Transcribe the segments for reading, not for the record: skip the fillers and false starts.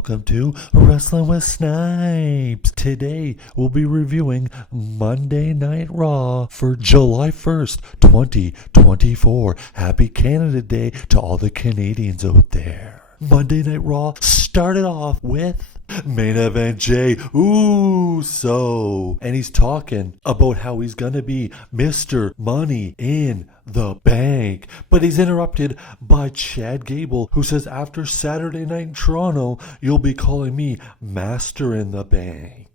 Welcome to Wrestling with Snipes. Today we'll be reviewing Monday Night Raw for July 1st, 2024. Happy Canada Day to all the Canadians out there. Monday Night Raw started off with main event Jey Uso, and he's talking about how he's gonna be Mr. Money in the Bank, but he's interrupted by Chad Gable, who says after Saturday night in Toronto you'll be calling me Master in the Bank.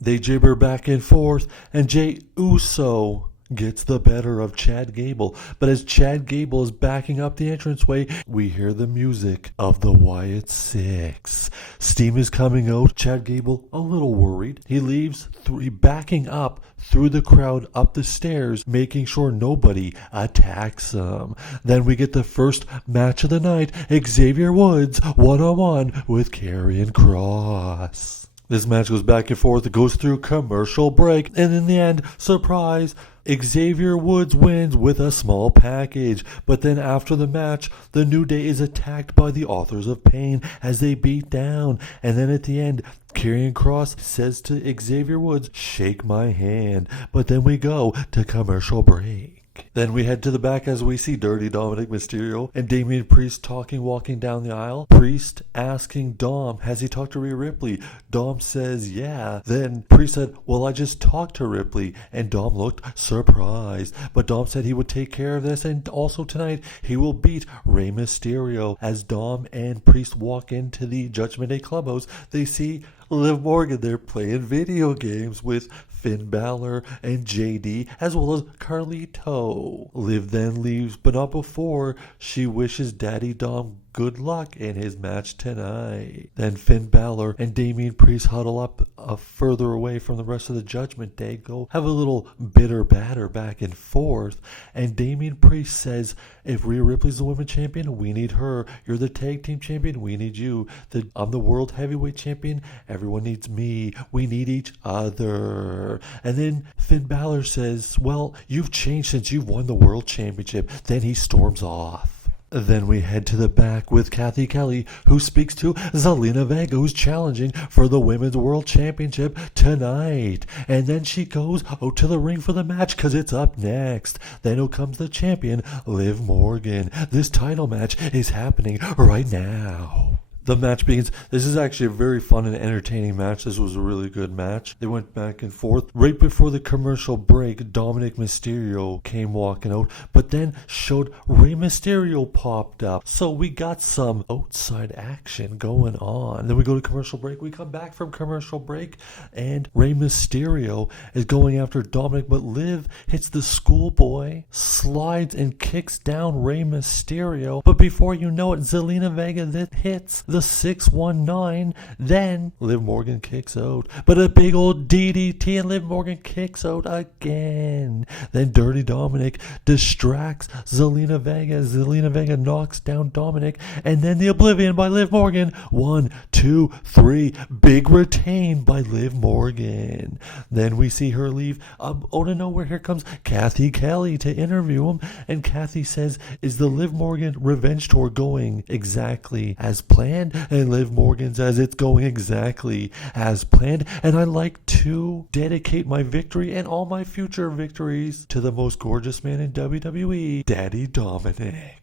They jibber back and forth, and Jey Uso gets the better of Chad Gable, but as Chad Gable is backing up the entranceway, we hear the music of the Wyatt Six. Steam is coming out. Chad Gable a little worried. He leaves backing up through the crowd up the stairs, making sure nobody attacks him. Then we get the first match of the night, Xavier Woods one-on-one with Karrion Kross. This match goes back and forth, it goes through commercial break, and in the end, surprise, Xavier Woods wins with a small package. But then after the match, the New Day is attacked by the Authors of Pain as they beat down. And then at the end, Karrion Kross says to Xavier Woods, "Shake my hand." But then we go to commercial break. Then we head to the back as we see Dirty Dominik Mysterio and Damian Priest walking down the aisle. Priest asking Dom, has he talked to Rhea Ripley? Dom says, yeah. Then Priest said, well, I just talked to Ripley. And Dom looked surprised. But Dom said he would take care of this, and also tonight he will beat Rey Mysterio. As Dom and Priest walk into the Judgment Day clubhouse, they see Liv Morgan there playing video games with Finn Balor and JD, as well as Carlito. Liv then leaves, but not before she wishes Daddy Dom good luck in his match tonight. Then Finn Balor and Damian Priest huddle up further away from the rest of the Judgment Day, go have a little bitter batter back and forth, and Damian Priest says, if Rhea Ripley's the women's champion, we need her. You're the tag team champion, we need you. I'm the world heavyweight champion, everyone needs me. We need each other. And then Finn Balor says, well, you've changed since you've won the world championship. Then he storms off. Then we head to the back with Kathy Kelly, who speaks to Zelina Vega, who's challenging for the Women's World Championship tonight. And then she goes out to the ring for the match because it's up next. Then out comes the champion, Liv Morgan. This title match is happening right now. The match begins. This is actually a very fun and entertaining match. This was a really good match. They went back and forth. Right before the commercial break, Dominik Mysterio came walking out, but then showed Rey Mysterio popped up. So we got some outside action going on. Then we go to commercial break. We come back from commercial break, and Rey Mysterio is going after Dominik, but Liv hits the schoolboy, slides and kicks down Rey Mysterio. But before you know it, Zelina Vega then hits the 619, then Liv Morgan kicks out, but a big old DDT, and Liv Morgan kicks out again. Then Dirty Dominik distracts Zelina Vega. Zelina Vega knocks down Dominik, and then the Oblivion by Liv Morgan. 1, 2, 3, big retain by Liv Morgan. Then we see her leave. Out of nowhere, here comes Kathy Kelly to interview him, and Kathy says, is the Liv Morgan revenge tour going exactly as planned? And Liv Morgan says it's going exactly as planned, and I like to dedicate my victory and all my future victories to the most gorgeous man in WWE, Daddy Dominik.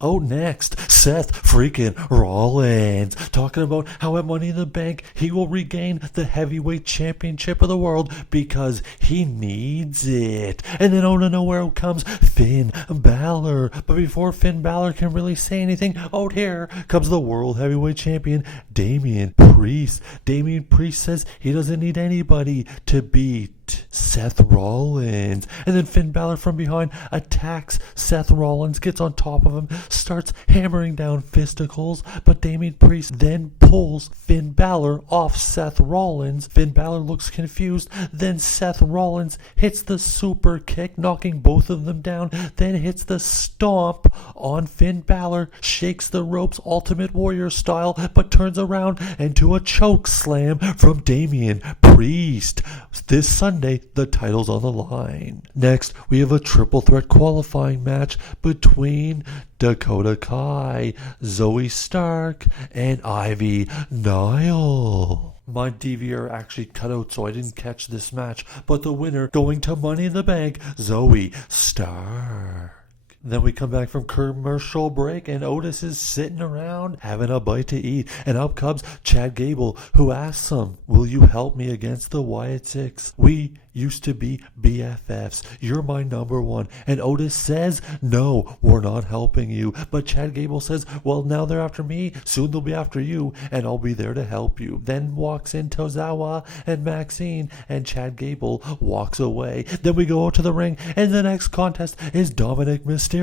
Oh, next, Seth freaking Rollins, talking about how at Money in the Bank he will regain the heavyweight championship of the world because he needs it. And then out of nowhere comes Finn Balor. But before Finn Balor can really say anything, out here comes the world heavyweight champion, Damian Priest. Damian Priest says he doesn't need anybody to beat Seth Rollins. And then Finn Balor from behind attacks Seth Rollins, gets on top of him, starts hammering down fisticles, but Damian Priest then pulls Finn Balor off Seth Rollins. Finn Balor looks confused, then Seth Rollins hits the super kick, knocking both of them down, then hits the stomp on Finn Balor, shakes the ropes Ultimate Warrior style, but turns around into a choke slam from Damian Priest. This Sunday, the title's on the line. Next, we have a triple threat qualifying match between Dakota Kai, Zoe Stark, and Ivy Niall. My DVR actually cut out, so I didn't catch this match, but the winner going to Money in the Bank, Zoe Stark. Then we come back from commercial break, and Otis is sitting around having a bite to eat. And up comes Chad Gable, who asks him, will you help me against the Wyatt Six? We used to be BFFs. You're my number one. And Otis says, no, we're not helping you. But Chad Gable says, well, now they're after me. Soon they'll be after you, and I'll be there to help you. Then walks in Tozawa and Maxine, and Chad Gable walks away. Then we go out to the ring, and the next contest is Dominik Mysterio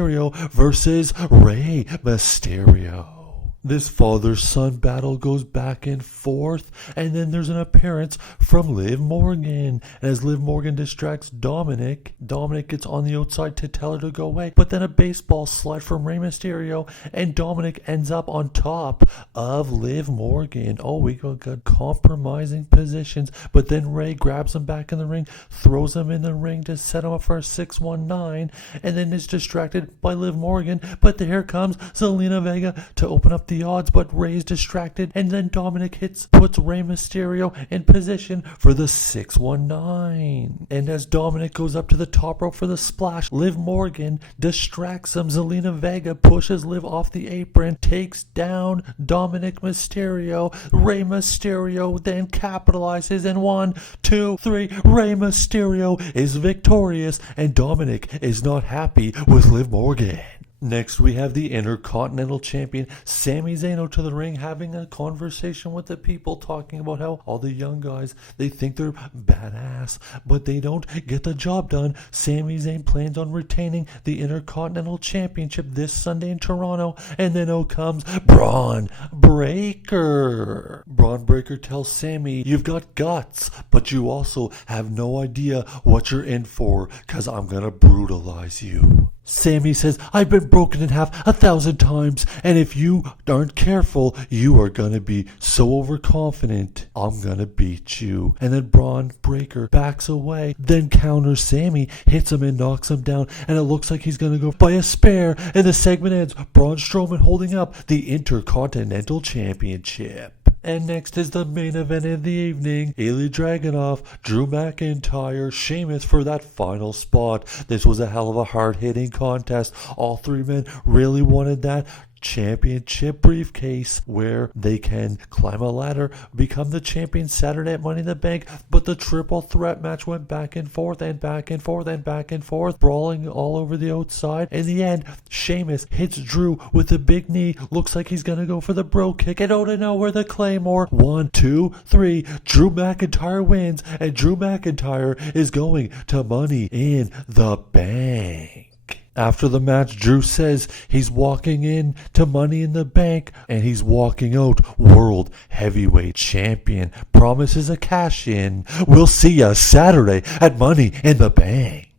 versus Rey Mysterio. This father-son battle goes back and forth, and then there's an appearance from Liv Morgan. And as Liv Morgan distracts Dominik gets on the outside to tell her to go away. But then a baseball slide from Rey Mysterio, and Dominik ends up on top of Liv Morgan. Oh, we got compromising positions. But then Rey grabs him back in the ring, throws him in the ring to set him up for a 619, and then is distracted by Liv Morgan. But here comes Zelina Vega to open up the odds, but Rey's distracted, and then Dominik puts Rey Mysterio in position for the 619. And as Dominik goes up to the top rope for the splash, Liv Morgan distracts him. Zelina Vega pushes Liv off the apron, takes down Dominik Mysterio. Rey Mysterio then capitalizes, and 1, 2, 3, Rey Mysterio is victorious, and Dominik is not happy with Liv Morgan. Next, we have the Intercontinental Champion, Sami Zayn, to the ring, having a conversation with the people, talking about how all the young guys, they think they're badass, but they don't get the job done. Sami Zayn plans on retaining the Intercontinental Championship this Sunday in Toronto, and then out comes Bron Breakker. Bron Breakker tells Sami, you've got guts, but you also have no idea what you're in for, because I'm going to brutalize you. Sami says, I've been broken in half 1,000 times, and if you aren't careful, you are going to be so overconfident, I'm going to beat you. And then Bron Breakker backs away, then counters Sami, hits him and knocks him down, and it looks like he's going to go by a spear, and the segment ends. Braun Strowman holding up the Intercontinental Championship. And next is the main event of the evening. Ilya Dragunov, Drew McIntyre, Sheamus for that final spot. This was a hell of a hard-hitting contest. All three men really wanted that championship briefcase where they can climb a ladder, become the champion Saturday at Money in the Bank. But the triple threat match went back and forth and back and forth and back and forth, brawling all over the outside. In the end, Sheamus hits Drew with a big knee. Looks like he's gonna go for the bro kick, and out of nowhere the Claymore. 1, 2, 3. Drew McIntyre wins, and Drew McIntyre is going to Money in the Bank. After the match, Drew says he's walking in to Money in the Bank, and he's walking out World Heavyweight Champion. Promises a cash in. We'll see ya Saturday at Money in the Bank.